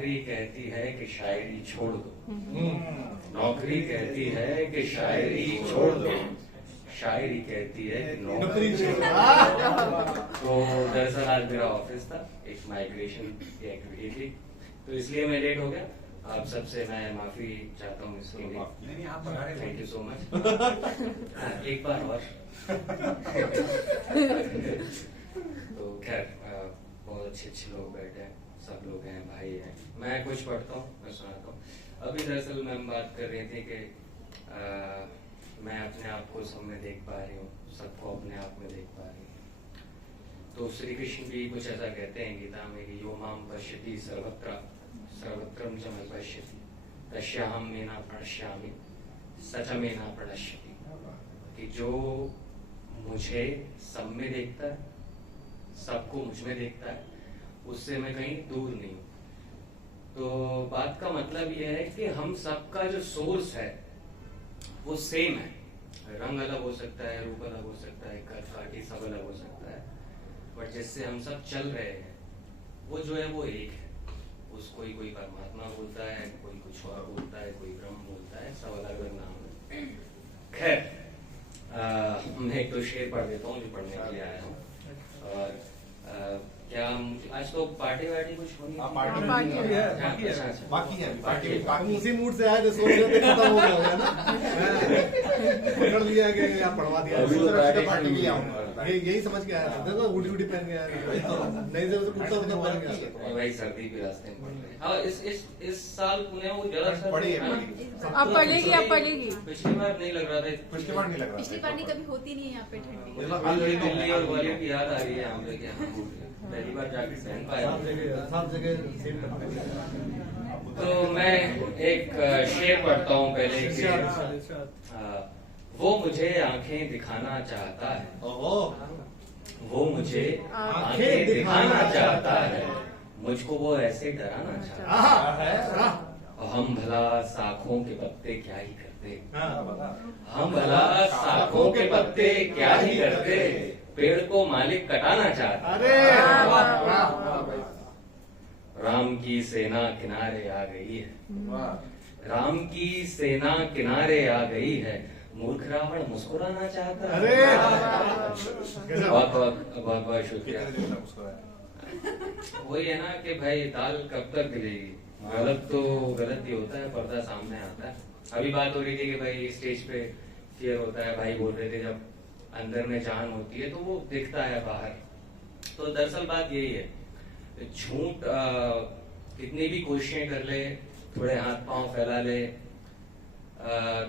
नौकरी कहती है कि शायरी छोड़ दो, नौकरी कहती है कि शायरी छोड़ दो, शायरी कहती है कि नौकरी छोड़ दो। तो दरअसल आज मेरा ऑफिस था, एक माइग्रेशन की एक्टिविटी थी, तो इसलिए मैं लेट हो गया। आप सबसे मैं माफी चाहता हूँ इसके लिए। Thank you so much. एक बार और तो खैर बहुत अच्छे लोग बैठे हैं, सब लोग हैं, भाई हैं। मैं कुछ पढ़ता हूँ, मैं सुनाता हूँ। अभी दरअसल मैम बात कर रही थी कि मैं अपने आप को सब में देख पा रही हूँ, सबको अपने आप में देख पा रही हूँ। तो श्री कृष्ण भी कुछ ऐसा कहते हैं गीता में कि यो माम पश्यति सर्वत्र सर्वत्रम च मयि पश्यति तस्याहं मे न प्रणश्यामि सच में न प्रणश्यति। कि जो मुझे सब में देखता है, सबको मुझ में देखता है, उससे मैं कहीं दूर नहीं हूँ। तो बात का मतलब यह है कि हम सबका जो सोर्स है वो सेम है। रंग अलग हो सकता है, रूप अलग हो सकता है, कद काठी सब अलग हो सकता है, बट जिससे हम सब चल रहे हैं वो जो है वो एक है। उसको ही कोई परमात्मा बोलता है, कोई कुछ और बोलता है, कोई ब्रह्म बोलता है, सब अलग अलग नाम है। खैर मैं एक तो शेर पढ़ देता हूँ जो पढ़ने के लिए आया हूँ। और क्या आज तो पार्टी वार्टी कुछ होनी है? बाकी उसी मूड से आए थे, सोच रहे थे खत्म हो गया ना, पकड़ लिया कि या पढ़वा दिया। पार्टी के लिए आऊंगा, यही समझ के आया था। देखो गुडी गुडी पहन के आया, नहीं से कुर्ता उतना पहन के आया। भाई सर्दी भी रास्ते में पड़ रही है। हाँ, इस साल पुणे में ज्यादा पड़ी है। अब पढ़ेगी, अब पढ़ेगी। पिछली बार नहीं लग रहा था, पिछली बार नहीं लग रहा, पिछली बार नहीं, कभी होती नहीं है यहाँ पे ठंडी। दिल्ली और ग्वालियर की याद आ रही है यहाँ पे, पहली बार जाके सहन पाया। सब जगह तो मैं एक शेर पढ़ता हूँ पहले कि वो मुझे आंखें दिखाना चाहता है, वो मुझे आंखें दिखाना चाहता है, मुझको वो ऐसे डराना चाहता है। हम भला साखों के पत्ते क्या ही करते, हम भला साखों के पत्ते क्या ही करते, पेड़ को मालिक कटाना चाहता। अरे राम की सेना किनारे आ गई है, राम की सेना किनारे आ गई है, मूर्ख रावण मुस्कुराना चाहता है। अरे बहुत बहुत शुक्रिया। वही है ना कि भाई दाल कब तक गिलेगी, गलत तो गलत ही होता है, पर्दा सामने आता है। अभी बात हो रही थी कि भाई स्टेज पे फियर होता है, भाई बोल रहे थे जब अंदर में जान होती है तो वो दिखता है बाहर। तो दरअसल बात यही है, झूठ कितनी भी कोशिशें कर ले, थोड़े हाथ पांव फैला ले,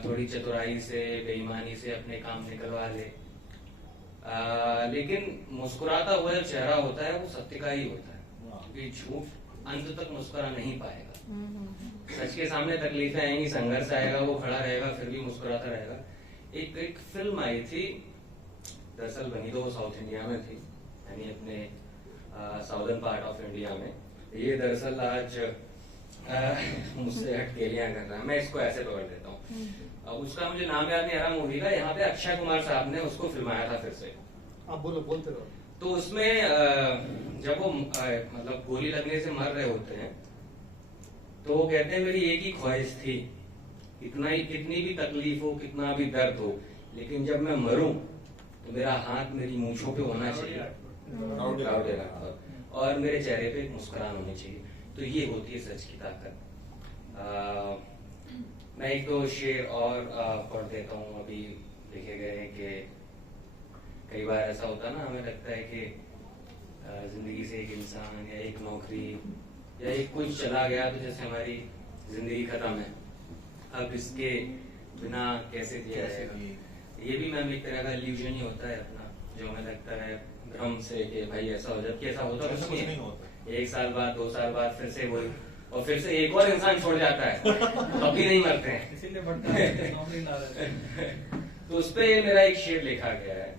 थोड़ी चतुराई से बेईमानी से अपने काम निकलवा ले, लेकिन मुस्कुराता हुआ जो चेहरा होता है वो सत्य का ही होता है, क्योंकि झूठ अंत तक मुस्कुरा नहीं पाएगा। सच के सामने तकलीफें आएंगी, संघर्ष आएगा, वो खड़ा रहेगा फिर भी मुस्कुराता रहेगा। एक फिल्म आई थी, दरअसल बनी तो वो साउथ इंडिया में थी, यानी अपने साउदर्न पार्ट ऑफ इंडिया में। ये दरअसल आज मुझसे हटकेलियां कर रहा है, मैं इसको ऐसे पकड़ देता हूँ। अब उसका मुझे नाम याद नहीं आ रहा मूवी का, यहाँ पे अक्षय कुमार साहब ने उसको फिल्माया था फिर से। आप बोलते रहो। तो उसमें जब वो मतलब गोली लगने से मर रहे होते हैं तो वो कहते हैं मेरी एक ही ख्वाहिश थी, कितनी भी तकलीफ हो, कितना भी दर्द हो, लेकिन जब मैं मरूं तो मेरा हाथ मेरी मूंछों पे होना चाहिए और मेरे चेहरे पे एक मुस्कुराहट होनी चाहिए। तो ये होती है सच की ताकत। मैं एक दो शेर और पढ़ देता हूँ, अभी लिखे गए हैं कि कई बार ऐसा होता है ना, हमें लगता है कि जिंदगी से एक इंसान या एक नौकरी या एक कुछ चला गया तो जैसे हमारी जिंदगी खत्म है, अब इसके बिना कैसे जिया जाएगा। ये भी मैम एक तरह का इल्यूजन ही होता है अपना, जो हमें लगता है भ्रम से कि भाई ऐसा हो, जबकि ऐसा होता कुछ नहीं है। 1 साल बाद 2 साल बाद फिर से वही, और फिर से एक और इंसान छोड़ जाता है, कभी नहीं मरते हैं, इसीलिए बढ़ता है नौकरी ना रहती। तो उस पे मेरा एक शेर लिखा गया है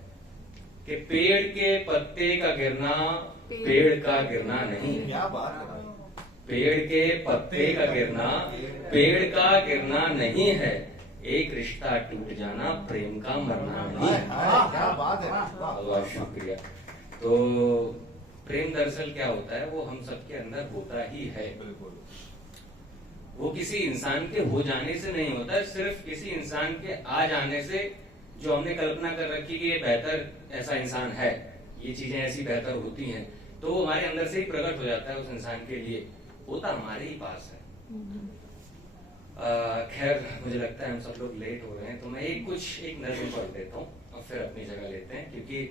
कि पेड़ के पत्ते का गिरना पेड़ का गिरना नहीं, क्या बात है, पेड़ के पत्ते का गिरना पेड़ का गिरना नहीं है, एक रिश्ता टूट जाना प्रेम का मरना नहीं है। क्या बात है, बहुत शुक्रिया। तो प्रेम दरअसल क्या होता है, वो हम सबके अंदर होता ही है। बिल्कुल। वो किसी इंसान के हो जाने से नहीं होता, सिर्फ किसी इंसान के आ जाने से, जो हमने कल्पना कर रखी कि ये बेहतर ऐसा इंसान है, ये चीजें ऐसी बेहतर होती हैं, तो वो हमारे अंदर से ही प्रकट हो जाता है उस इंसान के लिए, होता हमारे ही पास है। खैर, मुझे लगता है हम सब लोग लेट हो रहे हैं, तो मैं एक नज़्म पढ़ देता हूँ और फिर अपनी जगह लेते हैं, क्योंकि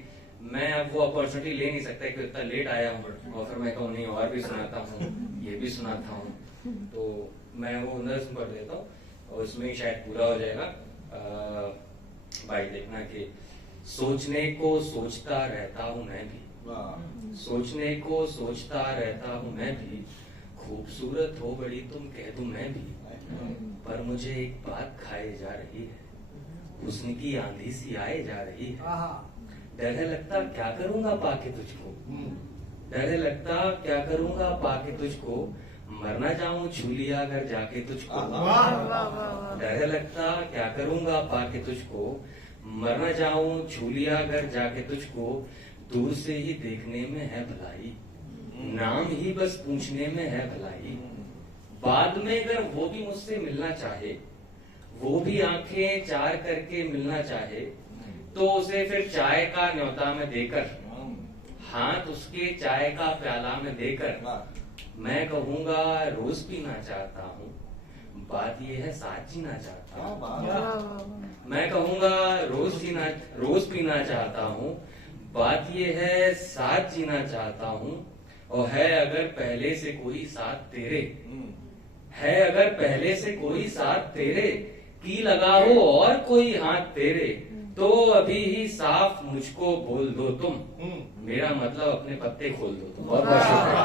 मैं अब वो अपॉर्चुनिटी ले नहीं सकता कि इतना लेट आया हूँ और फिर मैं कहूँ नहीं और भी सुनाता हूँ, ये भी सुनाता हूँ, तो मैं वो नज़्म पढ़ देता हूँ और उसमें ही शायद पूरा हो जाएगा। भाई देखना कि सोचने को सोचता रहता हूँ मैं भी, सोचने को सोचता रहता हूँ मैं भी, खूबसूरत हो बड़ी तुम कह दूं मैं भी, पर मुझे एक बात खाए जा रही है, हुस्न की आंधी सी आए जा रही है, डर है लगता क्या करूंगा पाके तुझको, डर है लगता क्या करूंगा पाके तुझको, मरना जाऊं छू लिया घर जाके तुझको, डर है लगता क्या करूंगा पाके तुझको, मरना जाऊं छू लिया घर जाके तुझको, दूर से ही देखने में है भलाई, नाम ही बस पूछने में है भलाई, बाद में अगर वो भी मुझसे मिलना चाहे, वो भी आंखें चार करके मिलना चाहे, तो उसे फिर चाय का न्योता में देकर, हाथ उसके चाय का प्याला में देकर, मैं कहूंगा रोज पीना चाहता हूँ, बात यह है साथ जीना चाहता हूँ, मैं कहूंगा रोज पीना चाहता हूँ, बात यह है साथ जीना चाहता हूँ, और है अगर पहले से कोई साथ तेरे, है अगर पहले से कोई साथ तेरे, की लगा हो और कोई हाथ तेरे, तो अभी ही साफ मुझको बोल दो तुम, मेरा मतलब अपने पत्ते खोल दो तुम। बहुत बहुत शुक्रिया।